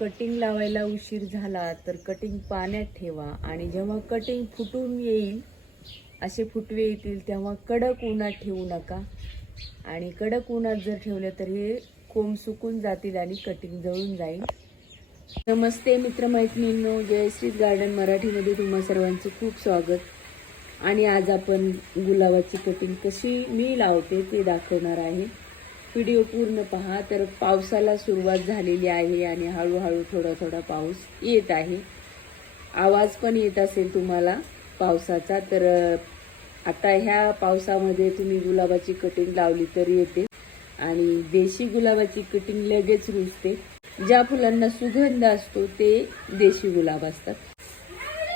Cutting लावायला उशीर झाला तर कटिंग पाण्यात ठेवा आणि जेव्हा कटिंग फुटून येईल असे फुटवे येतील तेव्हा कडक उन्हात ठेवू नका. आणि कडक उन्हात जर ठेवलं तर हे कोंब सुकून जातील आणि कटिंग जळून जाईल. नमस्ते मित्रमैत्रिणींनो जयश्री गार्डन मराठीमध्ये तुम्हा सर्वांचं खूप स्वागत. आणि आज आपण गुलाबाची कटिंग कशी मी लावते ते दाखवणार आहे. व्हिडिओ पूर्ण पहा तर पावसाला सुरुवात झालेली आहे आणि हळूहळू थोडा थोडा पाऊस येत आहे. आवाज पण येत असेल तुम्हाला पावसाचा तर आता ह्या पावसामध्ये तुम्ही गुलाबाची कटिंग लावली तर येते. आणि देशी गुलाबाची कटिंग लगेच रुजते. ज्या फुलांना सुगंध असतो ते देशी गुलाब असतात.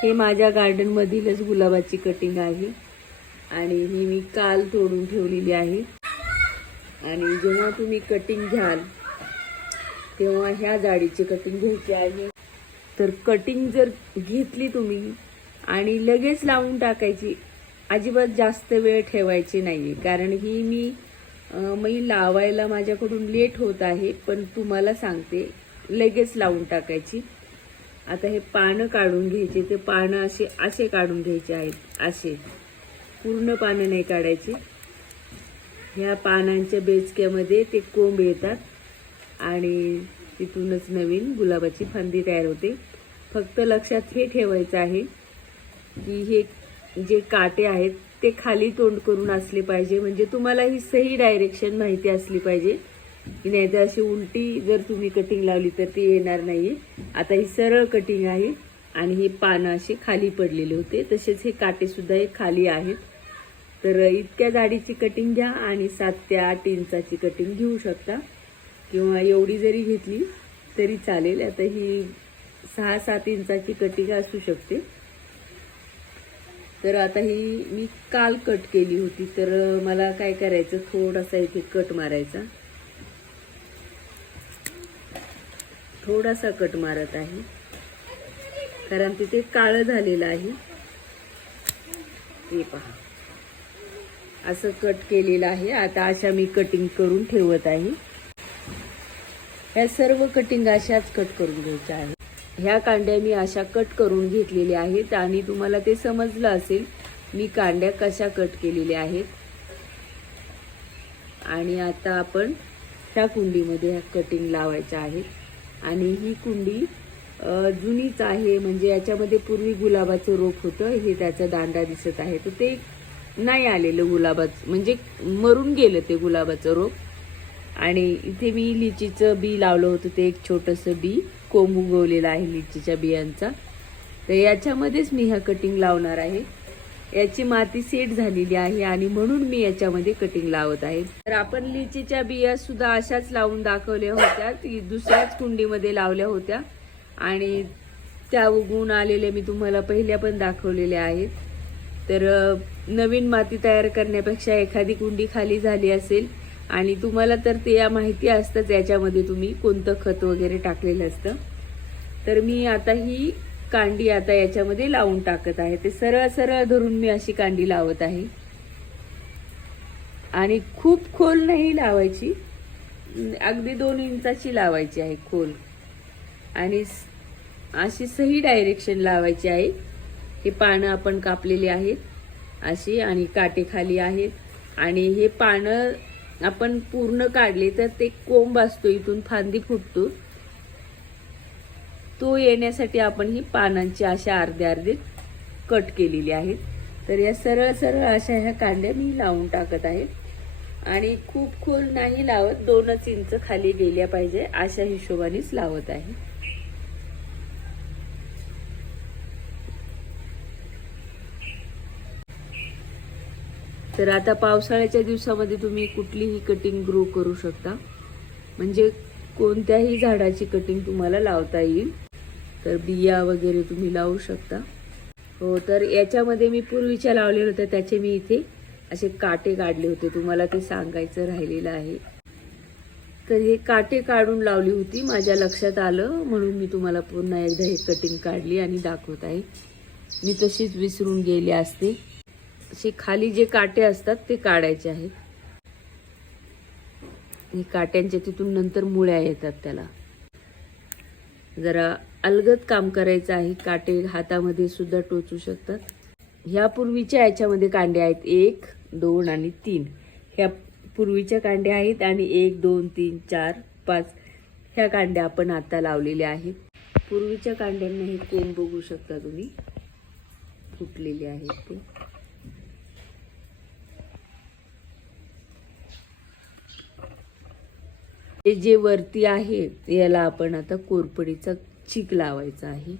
हे माझ्या गार्डनमधीलच गुलाबाची कटिंग आहे. आणि ही मी काल तोडून ठेवलेली आहे. आणि जेव्हा तुम्ही कटिंग घ्याल तेव्हा ह्या जाडीची कटिंग घ्यायची आहे. तर कटिंग जर घेतली तुम्ही आणि लगेच लावून टाकायची अजिबात जास्त वेळ ठेवायची नाही कारण ही मी मी लावायला माझ्याकडून लेट होत आहे पण तुम्हाला सांगते लगेच लावून टाकायची. आता हे पानं काढून घ्यायचे ते पानं असे असे काढून घ्यायचे आहेत असे. पूर्ण पानं नाही काढायची. ह्या पानांच्या बेचक्यामध्ये ते कोंब येतात आणि तिथूनच नवीन गुलाबाची फांदी तयार होते. फक्त लक्षात हे ठेवायचं आहे की हे जे काटे आहेत ते खाली तोंड करून असले पाहिजे. म्हणजे तुम्हाला ही सही डायरेक्शन माहिती असली पाहिजे. की नाही तर अशी उलटी जर तुम्ही कटिंग लावली तर ती येणार नाही आता ही सरळ कटिंग आहे आणि हे पानं असे खाली पडलेले होते. तसेच हे काटेसुद्धा हे खाली आहेत. तर इतक्या जाडीची कटिंग घ्या आणि सात ते आठ इंचाची कटिंग घेऊ शकता. किंवा एवढी जरी घेतली तरी चालेल. आता ही सहा सात इंचाची कटिंग असू शकते. तर आता ही मी काल कट केली होती. तर मला काय करायचं? थोडासा इथे कट मारायचा. थोडासा कट मारत आहे. कारण तिथे काळं झालेलं आहे. ते पहा. असं कट केलेलं आहे. आता अशा मी कटिंग करून ठेवत आहे. ह्या सर्व कटिंग अशाच कट करून घ्यायच्या आहे ह्या कांड्या मी अशा कट करून घेतलेल्या आहेत आणि तुम्हाला ते समजलं असेल मी कांड्या कशा कट केलेल्या आहेत. आणि आता आपण ह्या कुंडीमध्ये ह्या कटिंग लावायच्या आहेत. आणि ही कुंडी जुनीच आहे. म्हणजे याच्यामध्ये पूर्वी गुलाबाचं रोप होतं. हे त्याचा दांडा दिसत आहे. तर ते नाही आलेलं गुलाबाचं. म्हणजे मरून गेलं ते गुलाबाचं रोप. आणि इथे मी लिचीचं बी लावलं होतं ते एक छोटंसं बी. कोंब उगवलेलं आहे लिचीच्या बियांचा. तर याच्यामध्येच मी ह्या कटिंग लावणार आहे. याची माती सेट झालेली आहे आणि म्हणून मी याच्यामध्ये कटिंग लावत आहे. तर आपण लिचीच्या बिया सुद्धा अशाच लावून दाखवल्या होत्या ती दुसऱ्याच कुंडीमध्ये लावल्या होत्या. आणि त्या उगवून आलेल्या मी तुम्हाला पहिल्या पण दाखवलेल्या आहेत. तर नवीन माती तयार करण्यापेक्षा एखादी कुंडी खाली झाली असेल आणि तुम्हाला तर ते या माहिती असतंच याच्यामध्ये तुम्ही कोणतं खत वगैरे टाकलेलं असतं. तर मी आता ही कांडी आता याच्यामध्ये लावून टाकत आहे. ते सरळ सरळ धरून मी अशी कांडी लावत आहे. आणि खूप खोल नाही लावायची. अगदी दोन इंचाची लावायची आहे खोल. आणि स- अशी सही डायरेक्शन लावायची आहे. हे पानं आपण कापलेली आहेत अशी आणि काटे खाली आहेत. आणि हे पानं आपण पूर्ण काढले तर ते कोंब असतो इथून फांदी फुटतो. तो येण्यासाठी आपण ही पानांची अशा अर्ध्या अर्धे कट केलेली आहेत. तर या सरळ सरळ अशा ह्या कांड्या मी लावून टाकत आहे. आणि खूप खोल नाही लावत दोनच इंच खाली गेल्या पाहिजे अशा हिशोबानेच लावत आहे. तर आता पावसाळ्याच्या दिवसामध्ये तुम्ही कुठलीही कटिंग ग्रो करू शकता. म्हणजे कोणत्याही झाडाची कटिंग तुम्हाला लावता येईल. तर बिया वगैरे तुम्ही लावू शकता. हो तर याच्यामध्ये मी पूर्वीच्या लावलेल्या होत्या त्याचे मी इथे असे काटे काढले होते. तुम्हाला ते सांगायचं राहिलेलं आहे. तर हे काटे काढून लावली होती माझ्या लक्षात आलं म्हणून मी तुम्हाला पुन्हा एकदा हे कटिंग काढली आणि दाखवत आहे. मी तशीच विसरून गेले असते. असे खाली जे काटे असतात ते काढायचे आहेत. हे काट्यांच्या तिथून नंतर मुळ्या येतात त्याला. जरा अलगद काम करायचं आहे. काटे हातामध्ये सुद्धा टोचू शकतात. ह्या पूर्वीच्या याच्यामध्ये कांडे आहेत. एक दोन आणि तीन. ह्या पूर्वीच्या कांड्या आहेत आणि एक दोन तीन चार पाच. ह्या कांड्या आपण आता लावलेल्या आहेत. पूर्वीच्या कांड्यांना हे कोण बघू शकता तुम्ही? फुटलेले आहेत ते. हे जे वरती आहे याला आपण आता कोरपडीचा चीक लावायचा आहे.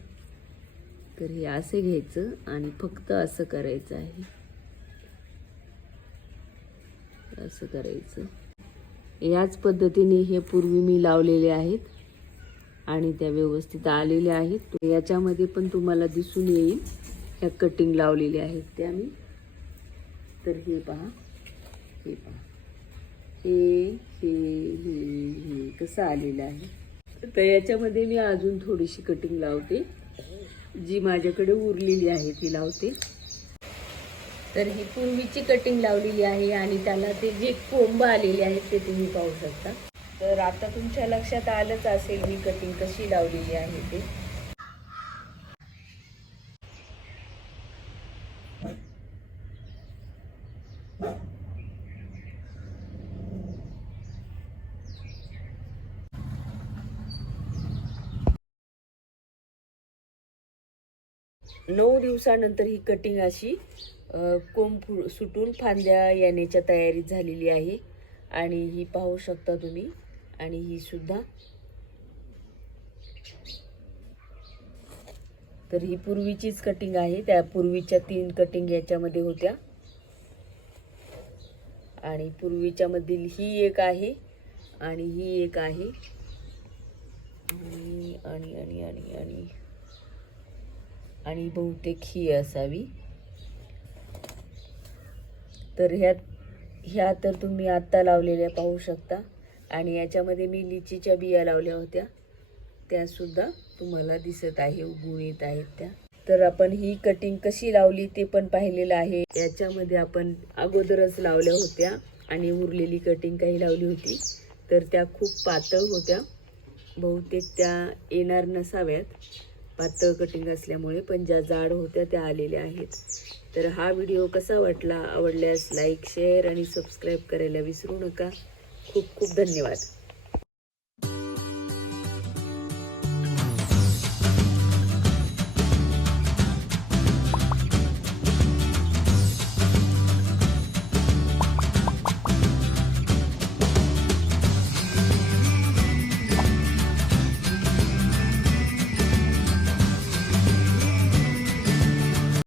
तर हे असं घ्यायचं आणि फक्त असं करायचं आहे. असं करायचं. याच पद्धतीने हे पूर्वी मी लावलेले आहेत आणि त्या व्यवस्थित आलेल्या आहेत. याच्यामध्ये पण तुम्हाला दिसून येईल ह्या कटिंग लावलेल्या आहेत त्या मी. तर हे पहा हे पहा. हे हे हे हे कसं आलेलं आहे? तर याच्यामध्ये मी अजून थोडीशी कटिंग लावते. जी माझ्याकडे उरलेली आहे ती लावते. तर ही पूर्वीची कटिंग लावलेली आहे आणि त्याला ते जे कोंब आलेले आहेत ते तुम्ही पाहू शकता. तर आता तुमच्या लक्षात आलंच असेल मी कटिंग कशी लावलेली आहे ते. नऊ दिवसानंतर ही कटिंग अशी कोंब फु- सुटून फांद्या येण्याच्या तयारीत झालेली आहे. आणि ही पाहू शकता तुम्ही. आणि ही सुद्धा. तर ही पूर्वीचीच कटिंग आहे. त्या पूर्वीच्या तीन कटिंग याच्यामध्ये होत्या. आणि पूर्वीच्या मधील ही एक आहे. आणि ही एक आहे. आणि आणि आणि आणि. आणि बहुतेक ही असावी. तर ह्या ह्या तर तुम्ही आत्ता लावलेल्या पाहू शकता. आणि याच्यामध्ये मी लिचीच्या बिया लावल्या होत्या. त्यासुद्धा तुम्हाला दिसत आहे उगवून येत आहेत त्या. तर आपण ही कटिंग कशी लावली ते पण पाहिलेलं आहे. याच्यामध्ये आपण अगोदरच लावल्या होत्या आणि उरलेली कटिंग काही लावली होती. तर त्या खूप पातळ होत्या. बहुतेक त्या येणार नसाव्यात. पातळ कटिंग असल्यामुळे पण ज्या जाड होत्या त्या आलेल्या आहेत. तर हा व्हिडिओ कसा वाटला? आवडल्यास लाईक शेअर आणि सबस्क्राईब करायला विसरू नका. खूप खूप धन्यवाद.